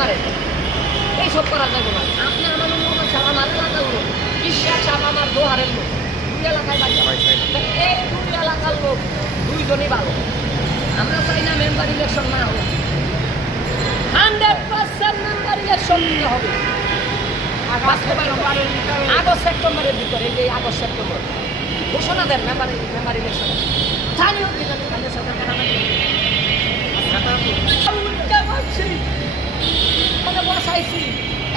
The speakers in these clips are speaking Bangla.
মারে। এইসব করা যাবে না আপনি আমার মোহাম্মদ সালাম আর এলাকার লোক বিশ্বাস সাহেব আমার দোহারের লোক? দুই এলাকায় বাড়ি এই দুই এলাকার লোক দুইজনই ভালো। আমরা চাই না মেম্বার ইলেকশন না হোক হান্ড্রেড পার্সেন্ট মেম্বার ইলেকশন হবে। আগস্ট সেপ্টেম্বরের ভিতরে। এই আগস্ট সেপ্টেম্বর। ঘোষণা দেন মেম্বার মেম্বার ইলেকশন স্থানীয় মানে বসাইছি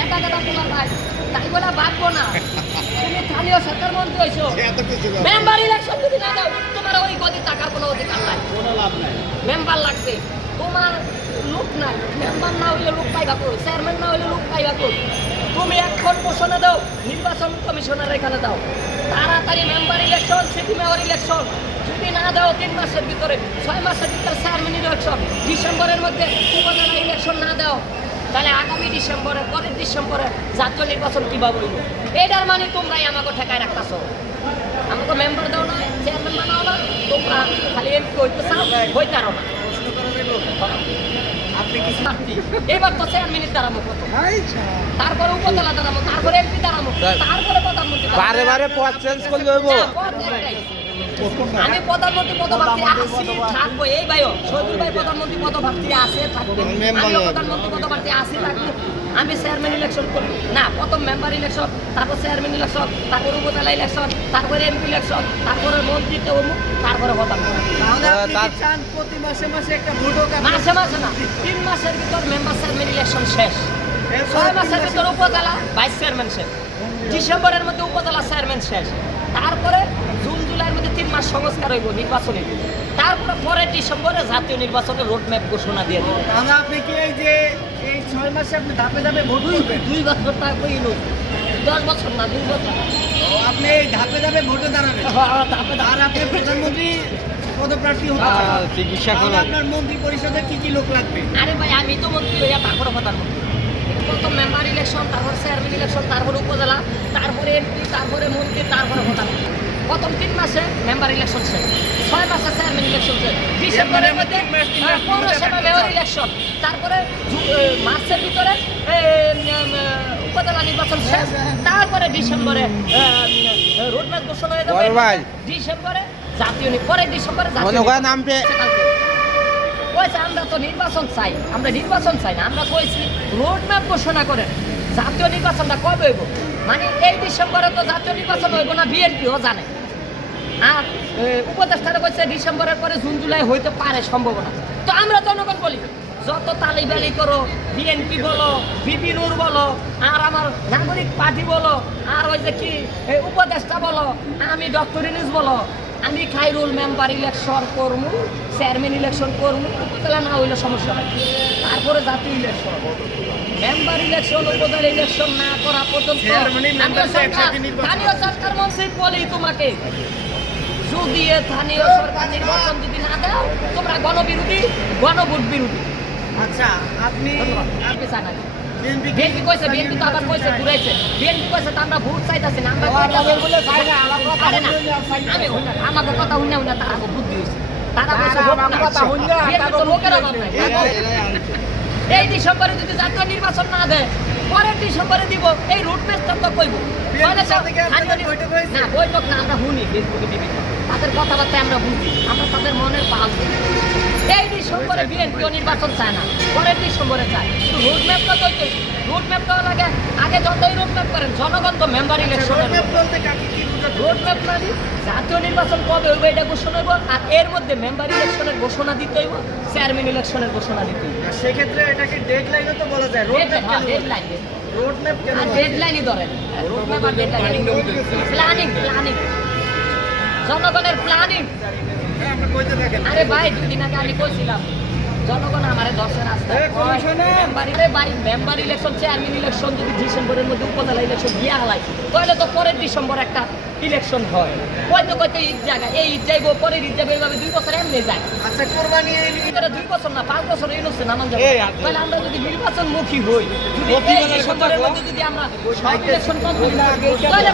এটা কথা তোমার ভাই তাই বলে বাঁচবো না। তুমি স্থানীয় সরকার মন্ত্রী হয়েছো মেম্বার ইলেকশন যদি না দাও তোমার ওই গদি টাকার কোনো অধিকার নাই। কোনো লাভ নাই। মেম্বার লাগবে। তোমার লোক নাই। মেম্বার না হইলে লোক পাইবা কই? চেয়ারম্যান না হইলে লোক পাইবা কই? তুমি এখন ঘোষণা দাও নির্বাচন কমিশনার এখানে দাও। তাড়াতাড়ি member election city mayor election যদি না দাও তিন মাসের ভিতরে ছয় মাসের ভিতরে চেয়ারম্যান ইলেকশন ডিসেম্বরের মধ্যে উপজেলা ইলেকশন না দাও। তাহলে আগামী ডিসেম্বরে, পরের ডিসেম্বরে জাতীয় নির্বাচন কীভাবে হইব এটার মানে তোমরাই আমাকে ঠেকায় রাখতেছ। আমাকে মেম্বার দাও নয় চেয়ারম্যান তোমরা খালি এমপি হইতে চাও হইতারো না। এবার তো চেয়ারম্যানের দাঁড়াবো কত তারপরে উপজেলা দাঁড়াবো তারপরে এমপি দাঁড়াবো তারপরে প্রধানমন্ত্রী। বারে বারে পথ চেঞ্জ করলে হইব। না, পদ একটাই। আমি প্রধানমন্ত্রী পদপ্রার্থী আছি থাকব এই ভাইও। শহীদুল ভাই প্রধানমন্ত্রী পদপ্রার্থী আছে থাকবে। মেম্বার প্রধানমন্ত্রী পদপ্রার্থী আছি থাকব। আমি চেয়ারম্যান ইলেকশন করব। না প্রথম মেম্বার ইলেকশন তারপর চেয়ারম্যান ইলেকশন তারপর উপজেলা ইলেকশন তারপরে এমপি ইলেকশন তারপরে মন্ত্রিত্ব অমুক তারপরে প্রধানমন্ত্রী তাহলে আপনি কি তার- চান প্রতি মাসে মাসে একটা ভোট? মাসে মাসে না তিন মাসের ভিতর মেম্বার চেয়ারম্যান ইলেকশন শেষ। ছয় মাসের ভিতর উপজেলা ভাইস চেয়ারম্যান শেষ। ডিসেম্বরের মধ্যে উপজেলা চেয়ারম্যান শেষ। তারপরে জুন জুলাইয়ের মধ্যে তিন মাস সংস্কার হইব নির্বাচনে তারপরে পরে ডিসেম্বরে জাতীয় নির্বাচনের রোড ম্যাপ ঘোষণা দিয়ে দেবে। তাহলে আপনি কি এই যে এই ছয় মাসে আপনি ধাপে ধাপে ভোট করবেন? দুই বছর টাকা কইল দশ বছর না দুই বছর। আপনি এই ধাপে ধাপে ভোটে দাঁড়াবেন। তারপরে আর আপনি প্রধানমন্ত্রী পদপ্রার্থী হতে চিকিৎসা করা আপনার মন্ত্রী পরিষদে কি কি লোক লাগবে? আরে ভাই আমি তো মন্ত্রী হইয়া তারপরে প্রধানমন্ত্রী। প্রথম মেম্বার ইলেকশন তারপর চেয়ারম্যান ইলেকশন তারপরে উপজেলা তারপরে এমপি তারপরে মন্ত্রী তারপরে প্রধানমন্ত্রী। প্রথম তিন মাসে মেম্বার ইলেকশন শেষ। ছয় মাসে চেয়ারম্যান ইলেকশন শেষ। ডিসেম্বরের মধ্যে আহ, পৌরসভা মেয়র ইলেকশন তারপরে মার্চের ভিতরে উপজেলা নির্বাচন শেষ। তারপরে ডিসেম্বরে রোডম্যাপ ঘোষণা হয়ে। যাবে। ডিসেম্বরে জাতীয় পরে ডিসেম্বরে জাতীয় কইছে আমরা তো নির্বাচন চাই। আমরা নির্বাচন চাই না আমরা কইছি রোড ম্যাপ ঘোষণা করেন জাতীয় নির্বাচনটা কবে হইব? মানে এই ডিসেম্বরে তো জাতীয় নির্বাচন হইব না বিএনপিও জানে। উপদেষ্টারা কইছে ডিসেম্বরের পরে জুন জুলাই হইতে পারে সম্ভাবনা। তো আমরা জনগণ বলি যত তালিবালি করো বিএনপি বলো বিপিনুর বলো আর আমার নাগরিক পার্টি বলো আর ওই যে কি উপদেষ্টা বলো আমি ডক্টর ইনিস বলো আমি খাইরুল মেম্বার ইলেকশন করমু চেয়ারম্যান ইলেকশন করমু উপজেলা না হইলে সমস্যা নাই। তারপরে জাতীয় ইলেকশন। মেম্বার ইলেকশন উপজেলা ইলেকশন না করা পর্যন্ত সরকার- স্থানীয় সরকার মন্ত্রী বলি তোমাকে যদি স্থানীয় সরকার নির্বাচন যদি না দাও তোমরা গণবিরোধী গণভোট বিরোধী আচ্ছা আপনি আপনি না বিএনপি কইছে বিএনপি তো আবার কইছে ঘুরাইছে। বিএনপি কইছে তো আমরা ভোট চাইতাছি না আমরা আরে না আমি হই না আমাদের কথা হই না হই না তারা বুদ্ধি হইছে তারা কইছে ভোট না বিএনপি তো লোকের অভাব এই ডিসেম্বরে যদি জাতীয় নির্বাচন না দেয় পরের ডিসেম্বরে দিব এই রুট ম্যাচটা তো কইব। বৈঠক না আমরা শুনি ফেসবুকে টিভি তাদের কথাবার্তা আমরা বুঝি আমরা তাদের মনের পাল। এই ডিসেম্বরে বিএনপিও নির্বাচন চায় না পরের ডিসেম্বরে চায়। কিন্তু রোড ম্যাপটা তো রোড ম্যাপ দেওয়া লাগে আগে যতই রোড ম্যাপ করেন জনগণ তো মেম্বার ইলেকশন রোডম্যাপ মানে জাতীয় নির্বাচন কবে হইব এটা ঘোষণা হইব আর এর মধ্যে মেম্বার ইলেকশনের ঘোষণা দিতে হইব চেয়ারম্যান ইলেকশনের ঘোষণা দিতে হইব। সেক্ষেত্রে এটাকে ডেডলাইনও তো বলা যায় রোডম্যাপ ডেডলাইন রোডম্যাপ কেন? ডেডলাইনই ধরেন। রোডম্যাপ আর ডেডলাইন প্ল্যানিং প্ল্যানিং জনগণের প্ল্যানিং। হ্যাঁ, আরে ভাই দুই দিন আগে আমি কইছিলাম জনগণ আমারে এ, commissioner! Member election chairman election যদি ডিসেম্বরের মধ্যে উপজেলা ইলেকশন দিয়ে হালাই তাহলে তো পরের ডিসেম্বর একটা ইলেকশন হয়। কয়তো কয়তো ঈদ জায়গা এই ঈদ যাইবো পরের ঈদ যাবে এইভাবে দুই বছর এমনি যায়। আচ্ছা কোরবানি দুই বছর না পাঁচ বছর ইলেকশন নামান যাবে তাহলে আমরা যদি নির্বাচন মুখী হই যদি ডিসেম্বরের মধ্যে যদি আমরা ইলেকশন কমপ্লিট তাহলে